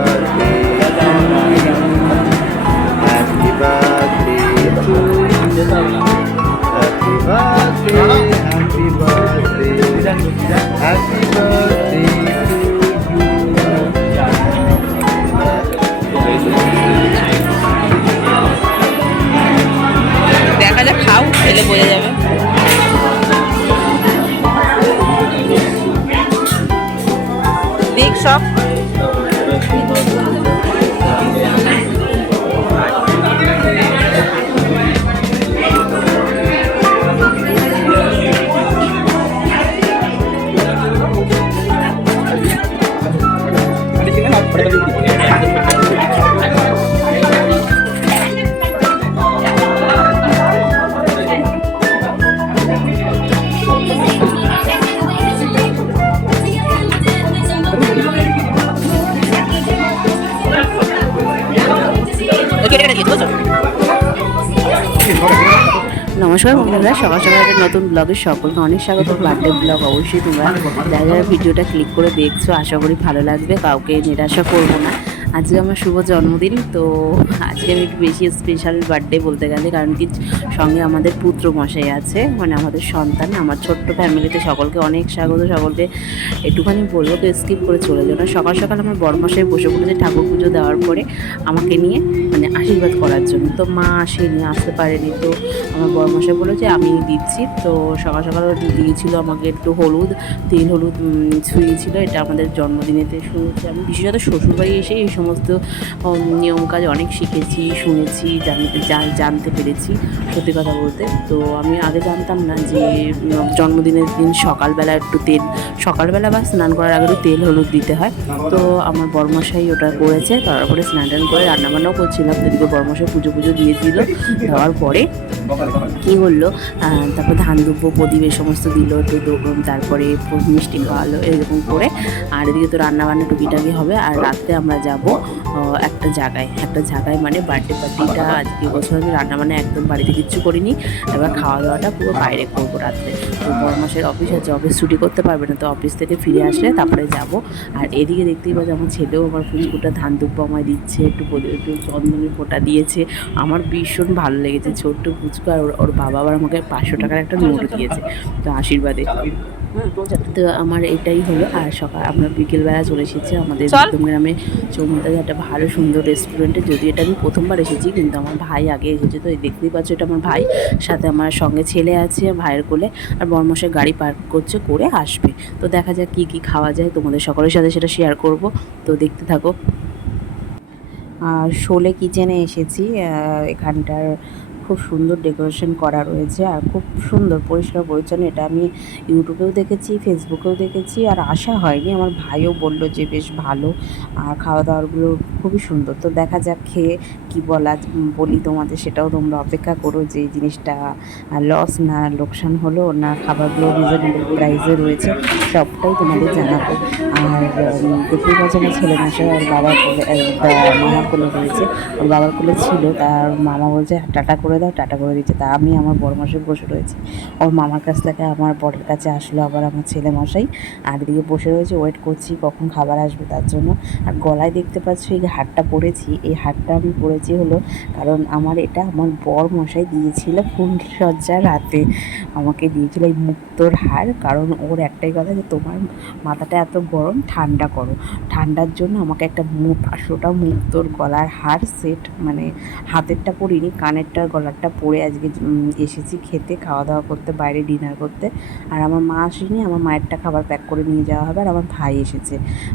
Amen. নমস্কার বন্ধুরা সকাল সকাল একটা নতুন ব্লগে সকলকে অনেক স্বাগত। বার্থডে ব্লগ অবশ্যই তোমরা যারা যারা ভিডিওটা ক্লিক করে দেখছ, আশা করি ভালো লাগবে, কাউকে নিরাশা করব না। আজকে আমার শুভ জন্মদিন, তো আজকে আমি একটু বেশি স্পেশাল বার্থডে বলতে গেলে, কারণ কি সঙ্গে আমাদের পুত্র মশাই আছে মানে আমাদের সন্তান, আমার ছোট্ট ফ্যামিলিতে সকলকে অনেক স্বাগত, সকলকে একটুখানি বলব, তো স্কিপ করে চলে না। সকাল সকাল আমার বড়মশাই বসে পড়েছে ঠাকুর পুজো দেওয়ার পরে আমাকে নিয়ে মানে আশীর্বাদ করার জন্য। তো মা আসেনি আসতে পারেনি, তো আমার বড়মশাই বলল যে, আমি দিচ্ছি। তো সকাল সকাল দিয়েছিল আমাকে একটু হলুদ, তেল হলুদ ছুঁয়েছিল, এটা আমাদের জন্মদিনেতে শুনেছি আমি বিশেষত শ্বশুরবাড়ি এসে এই সমস্ত উম, নিয়ম কাজ অনেক শিখেছি শুনেছি জানতে পেরেছি সত্যি কথা বলতে। তো আমি আগে জানতাম না যে জন্মদিনের দিন সকালবেলা একটু তেল সকালবেলা বা স্নান করার আগে তেল হলুদ দিতে হয়। তো আমার বর্মশাই ওটা করেছে তারপরে স্নান টান করে রান্নাবান্নাও করছিলাম। এদিকে বর্মশাই পুজো পুজো দিয়ে দিল দেওয়ার পরে কি আহ, তারপর ধান দুব্য প্রদীপ এই সমস্ত দিল দো- তারপরে মিষ্টি খাওয়ালো এরকম করে। আর এদিকে তো রান্নাবান্না টুকিটাকি হবে আর রাত্রে আমরা যাব একটা জায়গায় একটা জায়গায় মানে বার্থডে পার্টিটা আজকে বছর আমি রান্না বান্না একদম বাড়িতে কিচ্ছু করিনি এবার খাওয়া দাওয়াটা পুরো বাইরে করব রাত্রে। তো বড় মাসের অফিস আছে অফিস ছুটি করতে পারবে না তো অফিস থেকে ফিরে আসলে তারপরে যাব। আর এদিকে দেখতেই পাচ্ছি আমার ছেলেও আমার ফুচকুটা ধান দুব্য আমায় দিচ্ছে একটু একটু চন্দনের ফোঁটা দিয়েছে। আমার ভীষণ ভালো লেগেছে ছোট্ট ফুচকু আর ওর- ওর বাবা আবার আমাকে পাঁচশো টাকার একটা নোট দিয়েছে তো আশীর্বাদে। তো আমার এটাই হলো আর সকাল আমরা বিকেলবেলা চলে এসেছি আমাদের। গ্রামে চৌমুদাতে একটা ভালো সুন্দর রেস্টুরেন্টে যদি এটা আমি প্রথমবার এসেছি কিন্তু আমার ভাই আগে এসেছে তো এই দেখতেই পাচ্ছ এটা আমার ভাই। সাথে আমার সঙ্গে ছেলে আছে ভাইয়ের কোলে আর বর্মশের গাড়ি পার্ক করছে করে আসবে। তো দেখা যাক কী কী খাওয়া যায় তোমাদের সকলের সাথে সেটা শেয়ার করব। তো দেখতে থাকো। আর শোলে কিচেনে এসেছি এখানটার খুব সুন্দর ডেকোরেশন করা রয়েছে আর খুব সুন্দর, পরিষ্কার, পরিচ্ছন্ন। এটা আমি ইউটিউবেও দেখেছি ফেসবুকেও দেখেছি আর আশা হয়নি। আমার ভাইও বলল যে বেশ ভালো আর খাওয়া দাওয়াগুলো খুবই সুন্দর। তো দেখা যাক খেয়ে কী বলা বলি তোমাদের, সেটাও তোমরা অপেক্ষা করো যে জিনিসটা লস না লোকসান হলো, না খাবারগুলো রিজনেবল প্রাইসে রয়েছে, সবটাই তোমাদের জানাব। আর পাচ্ছ আমার ছেলে মশাই আর বাবার কোলে মামার কোলে রয়েছে ওর বাবার কোলে ছিল, তার মামা বলছে টাটা করে দাও, টাটা করে দিচ্ছে। তা আমি আমার বড় মশাই বসে রয়েছি। ওর মামার কাছ থেকে আমার বরের কাছে আসলো আবার আমার ছেলে মশাই। আর এদিকে বসে রয়েছে ওয়েট করছি কখন খাবার আসবে তার জন্য। আর গলায় দেখতে পাচ্ছ এই হারটা পরেছি। এই হারটা আমি পরেছি হলো কারণ আমার এটা আমার বর মশাই দিয়েছিল ফুলসজ্জার রাতে। আমাকে দিয়েছিল এই মুক্তোর হার। কারণ ওর একটাই কথা যে তোমার মাথাটা এত গরম, ঠান্ডা করো। ঠান্ডার জন্য আমাকে একটা মু পাঁচশোটা মুক্তোর গলার হার সেট মানে হাতেরটা পরিনি, কানেরটা গলারটা পরে আজকে এসেছি খেতে খাওয়া দাওয়া করতে, বাইরে ডিনার করতে। আর আমার মা আসেনি, আমার মায়েরটা খাবার প্যাক করে নিয়ে যাওয়া হবে, আর আমার ভাই এসেছে।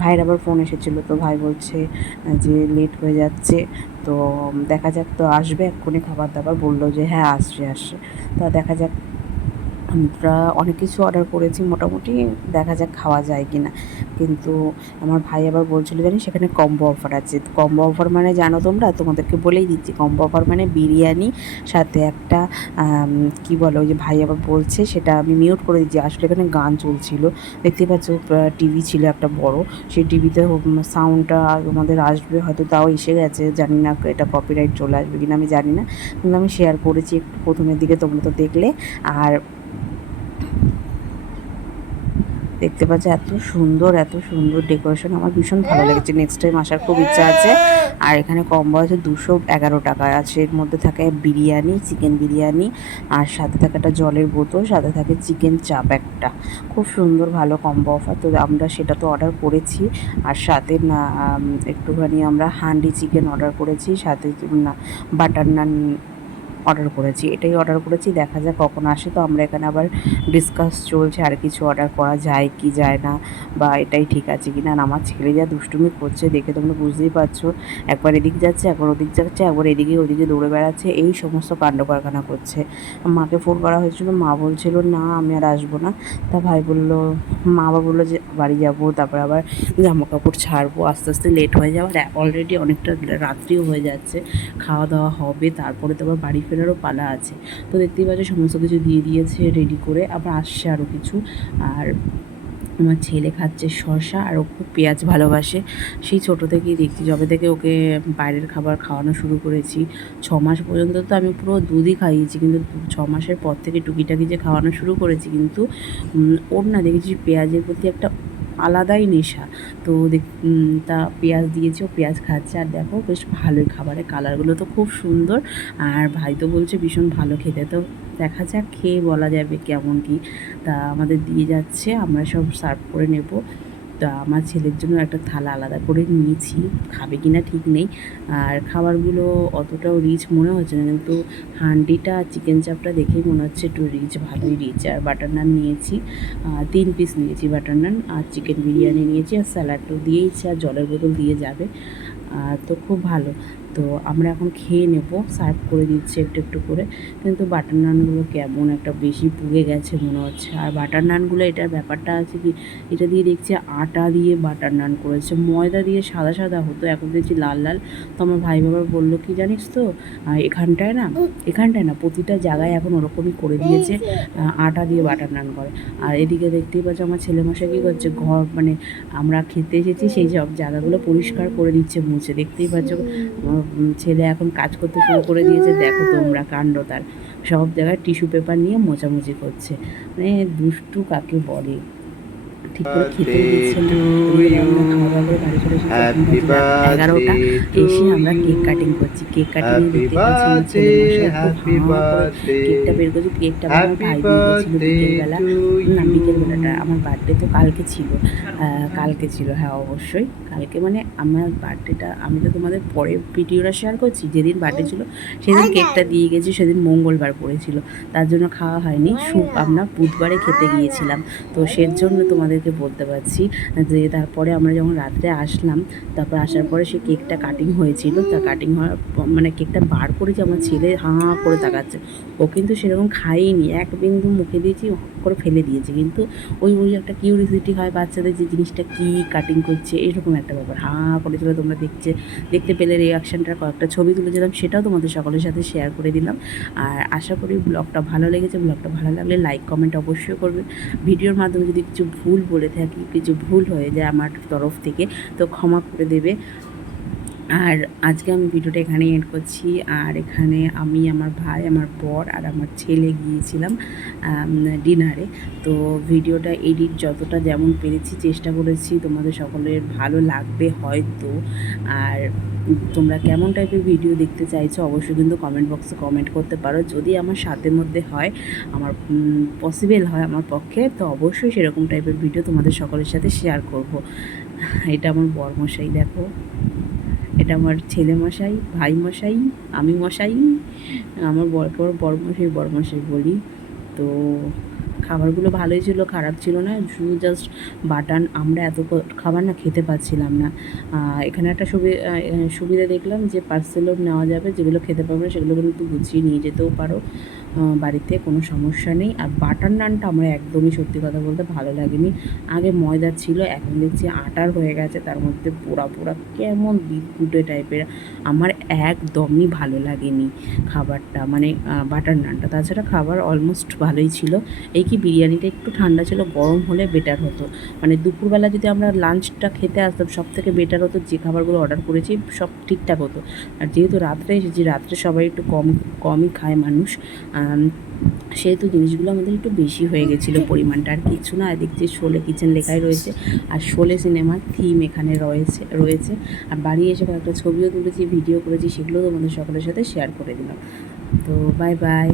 ভাইয়ের আবার ফোন এসেছিল, তো ভাই বলছে যে লেট হয়ে যাচ্ছে, তো দেখা যাক তো আসবে, এক্ষুনি খাবার দাবার বলল যে হ্যাঁ আসছে আসছে। তো দেখা যাক অনেক কিছু অর্ডার করেছি, মোটামুটি দেখা যাক খাওয়া যায় কি না কিন্তু আমার ভাই আবার বলছিল জানি সেখানে কম্বো অফার আছে। কম্বো অফার মানে জানো তোমরা? তোমাদেরকে বলেই দিচ্ছি কম্বো অফার মানে বিরিয়ানি, সাথে একটা কি বলো, ওই যে ভাই আবার বলছে, সেটা আমি মিউট করে দিচ্ছি। আসলে এখানে গান চলছিল। দেখতে পাচ্ছ টিভি ছিল একটা বড়। সেই টিভিতে সাউন্ডটা তোমাদের আসবে, হয়তো তাও এসে গেছে। জানি না এটা কপিরাইট চলে আসবে কিনা, আমি জানি না। কিন্তু আমি শেয়ার করেছি একটু প্রথমের দিকে, তোমরা তো দেখলে। আর দেখতে পাচ্ছি এত সুন্দর এত সুন্দর ডেকোরেশন আমার ভীষণ ভালো লেগেছে। নেক্সট টাইম আসার খুব ইচ্ছা আছে। আর এখানে কম্বো আছে দুশো এগারো টাকা আছে। এর মধ্যে থাকে বিরিয়ানি চিকেন বিরিয়ানি, আর সাথে থাকে একটা জলের বোতল, সাথে থাকে চিকেন চাপ একটা। খুব সুন্দর, ভালো কম্বো অফার তো আমরা সেটা তো অর্ডার করেছি। আর সাথে না একটুখানি আমরা হান্ডি চিকেন অর্ডার করেছি। সাথে বাটার নান অর্ডার করেছি, এটাই অর্ডার করেছি, দেখা যাক কখন আসে। তো আমরা এখানে আবার ডিসকাস চলছে, আর কিছু অর্ডার করা যায় কি যায় না, বা এটাই ঠিক আছে কি না আমার ছেলে যা দুষ্টুমি করছে, দেখে তোমরা বুঝতেই পারছ। একবার এদিক যাচ্ছে, একবার ওদিক যাচ্ছে, একবার এদিকে ওদিকে দৌড়ে বেড়াচ্ছে, এই সমস্ত কাণ্ড কারখানা করছে। মাকে ফোন করা হয়েছিল, মা বলছিল, না, আমি আর আসব না। তা ভাই বলল, মা আবার বলল যে, বাড়ি যাব, তারপর আবার জামা কাপড় ছাড়বো, আস্তে আস্তে লেট হয়ে যাওয়ার অলরেডি অনেকটা রাত্রিও হয়ে যাচ্ছে, খাওয়া দাওয়া হবে, তারপরে তো আবার বাড়ি ফেরারও পালা আছে। তো দেখতেই পাচ্ছ সমস্ত কিছু দিয়ে দিয়েছে রেডি করে আবার আসছে আরও কিছু। আর আমার ছেলে খাচ্ছে শসা আর ও খুব পেঁয়াজ ভালোবাসে। সেই ছোটো থেকেই দেখছি, যবে থেকে ওকে বাইরের খাবার খাওয়ানো শুরু করেছি, ছ মাস পর্যন্ত তো আমি পুরো দুধই খাইয়েছি, কিন্তু ছ মাসের পর থেকে টুকিটাকি যে খাওয়ানো শুরু করেছি, কিন্তু ওর না দেখেছি পেঁয়াজের প্রতি একটা আলাদাই নেশা। তো দেখ তা পেঁয়াজ দিয়েছে, ও পেঁয়াজ খাচ্ছে। আর দেখো, বেশ ভালোই খাবারের কালারগুলো তো খুব সুন্দর। আর ভাই তো বলছে ভীষণ ভালো খেতে। তো দেখা যাক, খেয়ে বলা যাবে কেমন কি। তা আমাদের দিয়ে যাচ্ছে, আমরা সব সার্ভ করে নেব। তা আমার ছেলের জন্য একটা থালা আলাদা করে নিয়েছি। খাবে কি না ঠিক নেই। আর খাবারগুলো অতটাও রিচ মনে হচ্ছে না। কিন্তু হান্ডিটা চিকেন চাপটা দেখেই মনে হচ্ছে একটু রিচ ভালোই রিচ আর বাটার নান নিয়েছি তিন পিস নিয়েছি বাটার নান আর চিকেন বিরিয়ানি নিয়েছি। আর স্যালাডও দিয়েইছি আর জলের বোতল দিয়ে যাবে। আর তো খুব ভালো। তো আমরা এখন খেয়ে নেব সার্ভ করে দিচ্ছি একটু একটু করে। কিন্তু বাটার নানগুলো কেমন একটা বেশি পুড়ে গেছে মনে হচ্ছে। আর বাটার নানগুলো এটার ব্যাপারটা আছে কি, এটা দিয়ে দেখছি আটা দিয়ে বাটার নান করেছে। ময়দা দিয়ে সাদা সাদা হতো, এখন দেখছি লাল লাল। তো আমার ভাই বাবা বলল, কি জানিস তো এখানটায় না এখানটায় না প্রতিটা জায়গায় এখন ওরকমই করে দিয়েছে আটা দিয়ে বাটার নান করে। আর এদিকে দেখতেই পাচ্ছ আমার ছেলেমশাই কী করছে, ঘর মানে আমরা খেতে এসেছি, সেই সব জায়গাগুলো পরিষ্কার করে দিচ্ছে, মুছে। দেখতেই পাচ্ছ আমার ছেলে এখন কাজ করতে শুরু করে দিয়েছে, দেখো তোমরা কাণ্ড তার। সব জায়গায় টিস্যু পেপার নিয়ে মোচামুচি করছে। মানে দুষ্টু কাকে বলে? ঠিক করে খেতে আমরা খাওয়া দাওয়া করে বাড়ি চলে এসেছি এখন Happy বাজে রাত এগারোটা এসে আমরা কেক কাটিং করছি। কেক কাটিং দেখতে পাচ্ছি আমার ছেলে মশাই birthday, খুব happy হাঁ করে কেকটা বের করছি। কেকটা আমার ভাই দিয়ে বিকেলবেলা। না বিকেলবেলাটা আমার বার্থডে তো কালকে ছিল। কালকে ছিল হ্যাঁ অবশ্যই। কালকে মানে আমার বার্থডেটা আমি তো তোমাদের পরে ভিডিওটা শেয়ার করছি। যেদিন বার্থডে ছিল সেদিন কেকটা দিয়ে গেছি সেদিন মঙ্গলবার পড়েছিল। তার জন্য খাওয়া হয়নি। সুপ আমরা বুধবারে খেতে গিয়েছিলাম। তো সের জন্য তোমাদেরকে বলতে পারছি যে তারপরে আমরা যখন রাত্রে আসলাম, তারপর আসার পরে সে কেকটা কাটিং হয়েছিল। তা কাটিং হওয়ার মানে কেকটা বার করেছে আমার ছেলে হাঁ করে তাকাচ্ছে, ও কিন্তু সেরকম খাইনি এক বিন্দু মুখে দিয়েছি করে ফেলে দিয়েছে। কিন্তু ওই ওই একটা কিউরিসিটি হয় বাচ্চাদের যে জিনিসটা কী কাটিং করছে, এরকম একটা ব্যাপার। হাঁ করেছিল তোমরা দেখছে, দেখতে পেলে রিয়াকশানটার কয়েকটা ছবি তুলেছিলাম, সেটাও তোমাদের সকলের সাথে শেয়ার করে দিলাম। আর আশা করি ব্লগটা ভালো লেগেছে। ব্লগটা ভালো লাগলে লাইক কমেন্ট অবশ্যই করবে। ভিডিওর মাধ্যমে যদি কিছু ভুল বলে থাকি কিছু ভুল হয়ে যায় আমার তরফ থেকে তো ক্ষমা করে দেবে। আর আজকে আমি ভিডিওটা এখানে এড করছি। আর এখানে আমি, আমার ভাই, আমার বর আর আমার ছেলে গিয়েছিলাম ডিনারে তো ভিডিওটা এডিট যতটা যেমন পেরেছি চেষ্টা করেছি, তোমাদের সকলের ভালো লাগবে হয়তো। আর তোমরা কেমন টাইপের ভিডিও দেখতে চাইছো, অবশ্যই কিন্তু কমেন্ট বক্সে কমেন্ট করতে পারো। যদি আমার সাধ্যের মধ্যে হয়, আমার পসিবল হয় আমার পক্ষে, তো অবশ্যই সেরকম টাইপের ভিডিও তোমাদের সকলের সাথে শেয়ার করব। এটা আমার বর্মশাই, দেখো। এটা আমার ছেলে মশাই, ভাই মশাই, আমি মশাই, আমার বর বর বড় মশাই বড় মশাই বলি। তো খাবারগুলো ভালোই ছিল, খারাপ ছিল না, শুধু জাস্ট বাটান। আমরা এত খাবার না খেতে পাচ্ছিলাম না। এখানে একটা সুবি- সুবিধা দেখলাম যে পার্সেলও নেওয়া যাবে, যেগুলো খেতে পারবে না, সেগুলো কিন্তু গুছিয়ে নিয়ে যেতেও পারো। বাড়িতে কোনো সমস্যা নেই। আর বাটার নানটা আমার একদমই সত্যি কথা বলতে ভালো লাগেনি। আগে ময়দা ছিল, এখন দেখছি আটার হয়ে গেছে, তার মধ্যে পোড়া পোড়া কেমন বিদ্যুটে টাইপের। আমার একদমই ভালো লাগেনি খাবারটা মানে বাটার নানটা। তাছাড়া খাবার অলমোস্ট ভালোই ছিল। এই কি বিরিয়ানিটা একটু ঠান্ডা ছিল, গরম হলে বেটার হতো। মানে দুপুরবেলা যদি আমরা লাঞ্চটা খেতে আসতাম সব থেকে বেটার হতো যে খাবারগুলো অর্ডার করেছি, সব ঠিকঠাক হতো। আর যেহেতু রাত্রে এসেছি, রাত্রে সবাই একটু কম, কমই খায় মানুষ সেহেতু জিনিসগুলো আমাদের একটু বেশি হয়ে গেছিল পরিমাণটা। আর কিছু না দেখছি শোলে কিচেন লেখাই রয়েছে। আর শোলে সিনেমার থিম এখানে রয়েছে রয়েছে। আর বাড়ি এসে কয়েকটা ছবিও তুলেছি ভিডিও করেছি সেগুলো তোমাদের সকলের সাথে শেয়ার করে দিলাম। তো বাই বাই